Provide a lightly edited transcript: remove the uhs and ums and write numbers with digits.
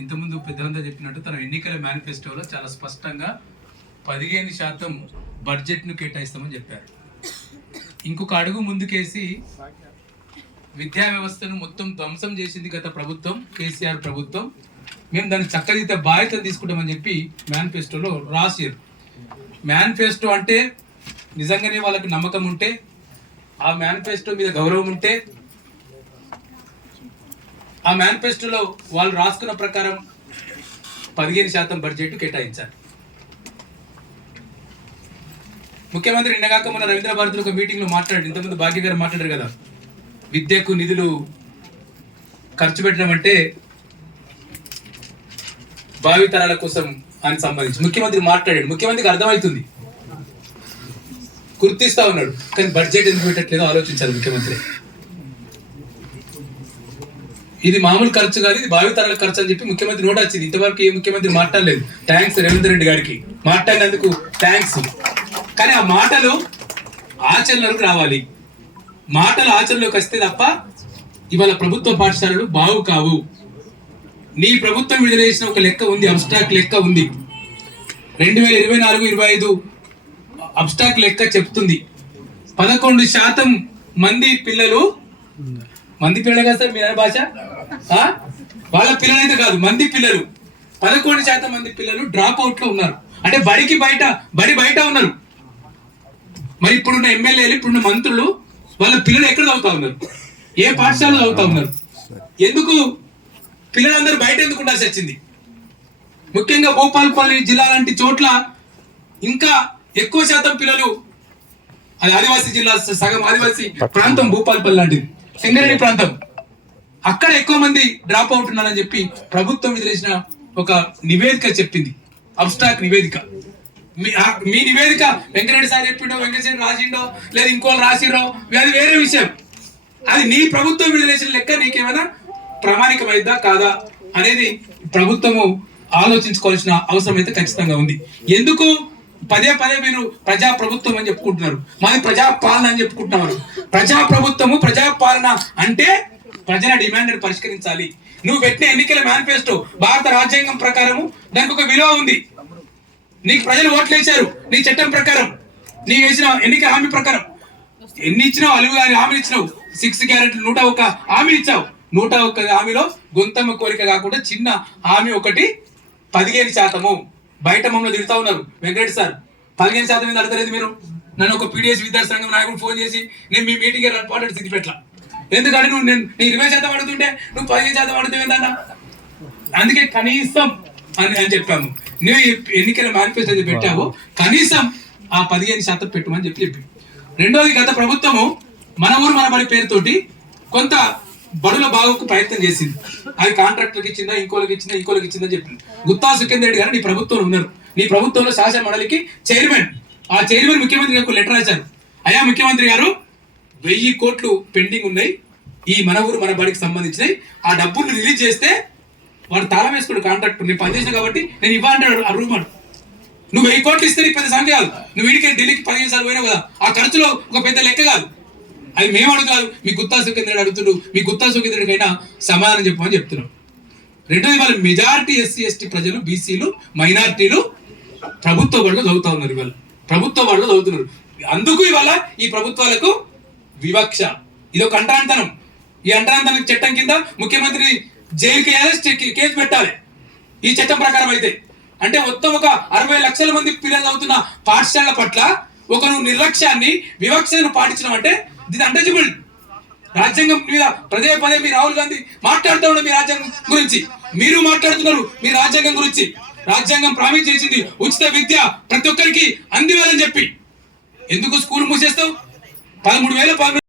ఇంతకుముందు పెద్దలంతా చెప్పినట్టు తన ఎన్నికల మేనిఫెస్టోలో చాలా స్పష్టంగా 15% బడ్జెట్ను కేటాయిస్తామని చెప్పారు. ఇంకొక అడుగు ముందుకేసి విద్యా వ్యవస్థను మొత్తం ధ్వంసం చేసింది గత ప్రభుత్వం, కేసీఆర్ ప్రభుత్వం. మేము దాన్ని చక్కదిద్దే బాధ్యత తీసుకుంటామని చెప్పి మేనిఫెస్టోలో రాశారు. మేనిఫెస్టో అంటే నిజంగానే వాళ్ళకి నమ్మకం ఉంటే, ఆ మేనిఫెస్టో మీద గౌరవం ఉంటే, ఆ మేనిఫెస్టోలో వాళ్ళు రాసుకున్న ప్రకారం 15% బడ్జెట్ కేటాయించారు. ముఖ్యమంత్రి నిన్నగాక మన రవీంద్ర భారతిలో ఒక మీటింగ్లో మాట్లాడారు. ఇంతకుముందు భాగ్య గారు మాట్లాడారు కదా, విద్యకు నిధులు ఖర్చు పెట్టడం అంటే భావితరాల కోసం అని సంబంధించి ముఖ్యమంత్రి మాట్లాడాడు. ముఖ్యమంత్రికి అర్థమవుతుంది, గుర్తిస్తా ఉన్నాడు, కానీ బడ్జెట్ ఎందుకు పెట్టట్లేదో ఆలోచించాలి ముఖ్యమంత్రి. ఇది మామూలు ఖర్చు కాదు, ఇది భావితరాల ఖర్చు అని చెప్పి ముఖ్యమంత్రి నోట్ వచ్చింది. ఇంతవరకు ఏ ముఖ్యమంత్రి మాట్లాడలేదు. థ్యాంక్స్ రేవంత్ రెడ్డి గారికి, మాట్లాడినందుకు థ్యాంక్స్. కానీ ఆ మాటలు ఆచరణలోకి రావాలి. మాటలు ఆచరణలోకి వస్తే తప్ప ఇవాళ ప్రభుత్వ పాఠశాలలు బాగు కావు. నీ ప్రభుత్వం విడుదల చేసిన ఒక లెక్క ఉంది, అబ్స్ట్రాక్ట్ లెక్క ఉంది. 2024-25 అబ్స్ట్రాక్ట్ లెక్క చెప్తుంది 11% మంది పిల్లలు, మంది పిల్లలు కదా సార్ మీ భాష, వాళ్ళ పిల్లలైతే కాదు, మంది పిల్లలు 11% మంది పిల్లలు డ్రాప్ అవుట్ లో ఉన్నారు. అంటే బడి బయట ఉన్నారు. మరి ఇప్పుడున్న ఎమ్మెల్యేలు, ఇప్పుడున్న మంత్రులు వాళ్ళ పిల్లలు ఎక్కడ చదువుతా ఉన్నారు, ఏ పాఠశాలలో చదువుతా ఉన్నారు? ఎందుకు పిల్లలందరూ బయట ఎందుకు ఉండాల్సి వచ్చింది? ముఖ్యంగా భూపాలపల్లి జిల్లా లాంటి చోట్ల ఇంకా ఎక్కువ శాతం పిల్లలు, అది ఆదివాసీ జిల్లా, సగం ఆదివాసీ ప్రాంతం భూపాలపల్లి లాంటిది, సింగరేణి ప్రాంతం, అక్కడ ఎక్కువ మంది డ్రాప్ అవుట్ ఉన్నారని చెప్పి ప్రభుత్వం విడుదల ఒక నివేదిక చెప్పింది, అబ్స్ట్రాక్ట్ నివేదిక. మీ నివేదిక వెంకటరెడ్డి సార్ చెప్పిండో, వెంకటరెడ్డి రాసిండో, లేదా ఇంకోళ్ళు రాసిరో, అది వేరే విషయం. అది నీ ప్రభుత్వం విడుదల లెక్క నీకేమైనా ప్రామాణికమైద్దా కాదా అనేది ప్రభుత్వము ఆలోచించుకోవాల్సిన అవసరం అయితే ఖచ్చితంగా ఉంది. ఎందుకు పదే మీరు ప్రజాప్రభుత్వం అని చెప్పుకుంటున్నారు, మాది ప్రజాపాలన అని చెప్పుకుంటున్నారు. ప్రజాప్రభుత్వము, ప్రజాపాలన అంటే ప్రజల డిమాండ్ పరిష్కరించాలి. నువ్వు పెట్టిన ఎన్నికల మేనిఫెస్టో భారత రాజ్యాంగం ప్రకారము దానికి ఒక విలువ ఉంది. నీకు ప్రజలు ఓట్లు వేశారు, నీ చట్టం ప్రకారం, నీకు వేసిన ఎన్నికల హామీ ప్రకారం ఎన్ని ఇచ్చినావు, అలువు గారి హామీలు ఇచ్చినావు, 6 గ్యారెంటీలు 101 హామీలు ఇచ్చావు. 101 హామీలో గొంతమ్మ కోరిక కాకుండా చిన్న హామీ ఒకటి 15%. బయట మమ్మల్ని తిడుతా ఉన్నారు వెంకటరెడ్డి సార్, 15% మీద అడగలేదు మీరు. నన్ను ఒక పీడిఎస్ విద్యార్థి సంఘం నాయకుడు ఫోన్ చేసి, నేను మీ మీటింగ్ రాకపోవడం సిద్ధిపెట్ల, ఎందుకంటే నువ్వు నేను 20% అడుగుతుంటే నువ్వు 15% అడుగుతావేందన్నా. అందుకే కనీసం అని చెప్పాము, నువ్వు ఎన్నికల మేనిఫెస్టో పెట్టావు, కనీసం ఆ 15% పెట్టమని చెప్పి. రెండోది, గత ప్రభుత్వము మన ఊరు మన బడి పేరుతోటి కొంత బడుల బాగుకు ప్రయత్నం చేసింది. అది కాంట్రాక్టర్కి ఇచ్చిందా, ఇంకోళ్ళకి ఇచ్చిందని చెప్పింది. గుత్తా సుఖేందర్ రెడ్డి గారు నీ ప్రభుత్వంలో ఉన్నారు, నీ ప్రభుత్వంలో శాసన మండలికి చైర్మన్. ఆ చైర్మన్ ముఖ్యమంత్రి గారికి లెటర్ రాశారు, అయ్యా ముఖ్యమంత్రి గారు 1000 కోట్లు పెండింగ్ ఉన్నాయి ఈ మన ఊరు మన బడికి సంబంధించినవి, ఆ డబ్బులు రిలీజ్ చేస్తే వాడు తాళం వేసుకుడు కాంట్రాక్టర్, నేను పనిచేసిన కాబట్టి నేను ఇవ్వంటాడు ఆ రూమ్. నువ్వు 1000 కోట్లు ఇస్తే నీకు పెద్ద సంఖ్య కాదు. నువ్వు వీడికి ఢిల్లీకి 15 సార్లు పోయినావు కదా, ఆ ఖర్చులో ఒక పెద్ద లెక్క కాదు. అది మేము అడుగుతారు, మీ గుత్తా సుఖేంద్రుడు అడుగుతుడు, మీ గుత్తా సుఖేంద్రుడికైనా సమాధానం చెప్పమని చెప్తున్నాం. రెండోది, వాళ్ళ మెజారిటీ ఎస్సీ ఎస్టీ ప్రజలు, బీసీలు, మైనారిటీలు ప్రభుత్వ బడిలో చదువుతా ఉన్నారు. ఇవాళ ప్రభుత్వ బడిలో చదువుతున్నారు. అందుకు ఇవాళ ఈ ప్రభుత్వాలకు వివక్ష, ఇది ఒక అంటరాంతనం. ఈ అంటరాంతనం చట్టం కింద ముఖ్యమంత్రి జైలుకి వేయాలి, కేసు పెట్టాలి ఈ చట్టం ప్రకారం. అయితే అంటే మొత్తం ఒక 60 లక్షల మంది పిల్లలు చదువుతున్న పాఠశాలల పట్ల ఒక నువ్వు నిర్లక్ష్యాన్ని, వివక్షను పాటించడం అంటే ఇది అన్టచబుల్. రాజ్యాంగం మీద పదే మీ రాహుల్ గాంధీ మాట్లాడుతూ ఉన్నారు, మీ రాజ్యాంగం గురించి మీరు మాట్లాడుతున్నారు, మీ రాజ్యాంగం గురించి. రాజ్యాంగం ప్రామిస్ చేసింది ఉచిత విద్య ప్రతి ఒక్కరికి అందివ్వాలని చెప్పి. ఎందుకు స్కూల్ మూసేస్తావు? 13,000